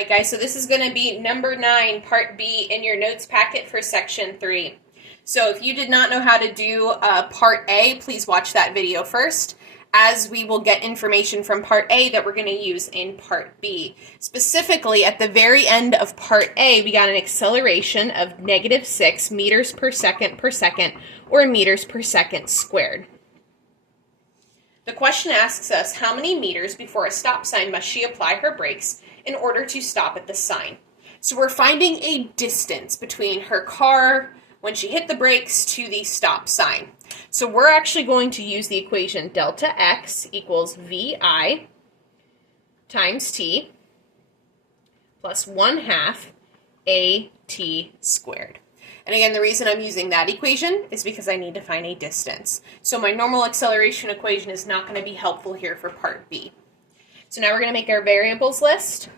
Alright guys, so this is going to be number 9, part B in your notes packet for section 3. So if you did not know how to do part A, please watch that video first, as we will get information from part A that we're going to use in part B. Specifically, at the very end of part A, we got an acceleration of -6 meters per second, or meters per second squared. The question asks us, how many meters before a stop sign must she apply her brakes in order to stop at the sign? So we're finding a distance between her car when she hit the brakes to the stop sign. So we're actually going to use the equation delta x equals VI times t plus 1/2 AT squared. And again, the reason I'm using that equation is because I need to find a distance. So my normal acceleration equation is not going to be helpful here for part B. So now we're going to make our variables list.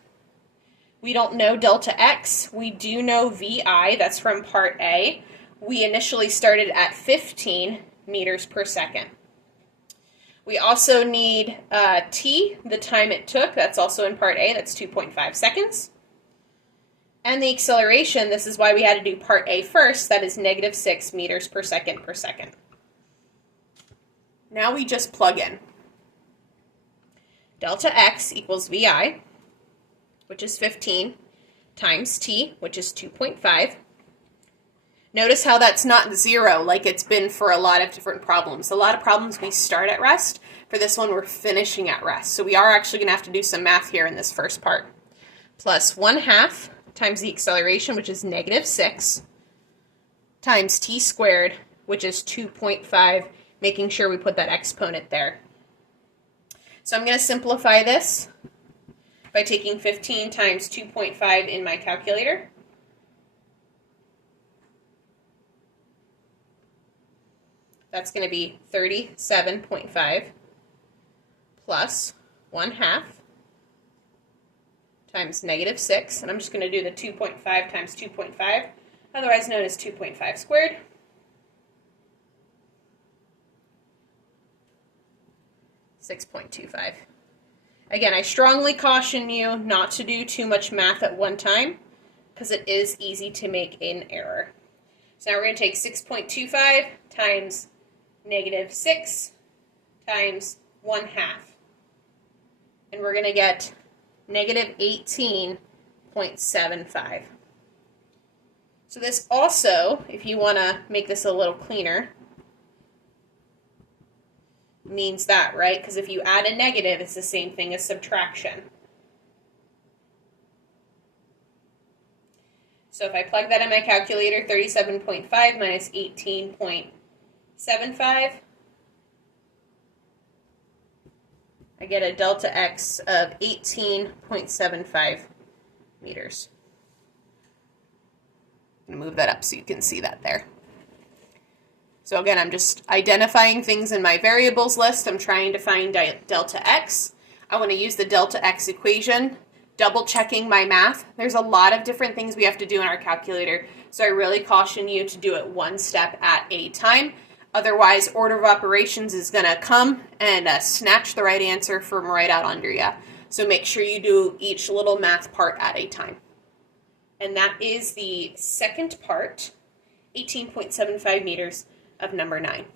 We don't know delta x. We do know VI, that's from part A. We initially started at 15 meters per second. We also need t, the time it took. That's also in part A. That's 2.5 seconds. And the acceleration, this is why we had to do part A first, that is -6 meters per second. Now we just plug in. Delta x equals VI, which is 15, times t, which is 2.5. Notice how that's not 0 like it's been for a lot of different problems. A lot of problems we start at rest. For this one, we're finishing at rest. So we are actually going to have to do some math here in this first part. Plus 1/2 times the acceleration, which is -6, times t squared, which is 2.5, making sure we put that exponent there. So I'm going to simplify this by taking 15 times 2.5 in my calculator. That's going to be 37.5 plus 1/2 times -6, and I'm just going to do the 2.5 times 2.5, otherwise known as 2.5 squared. (6.25). Again, I strongly caution you not to do too much math at one time, because it is easy to make an error. So now we're going to take 6.25 times -6 times 1/2, and we're going to get -18.75. So this also, if you want to make this a little cleaner, means that, right? Because if you add a negative, it's the same thing as subtraction. So if I plug that in my calculator, 37.5 minus 18.75, I get a delta x of 18.75 meters. I'm going to move that up so you can see that there. So again, I'm just identifying things in my variables list. I'm trying to find delta x. I want to use the delta x equation, double checking my math. There's a lot of different things we have to do in our calculator, so I really caution you to do it one step at a time. Otherwise, order of operations is going to come and snatch the right answer from right out under you. So make sure you do each little math part at a time. And that is the second part, 18.75 meters of number 9.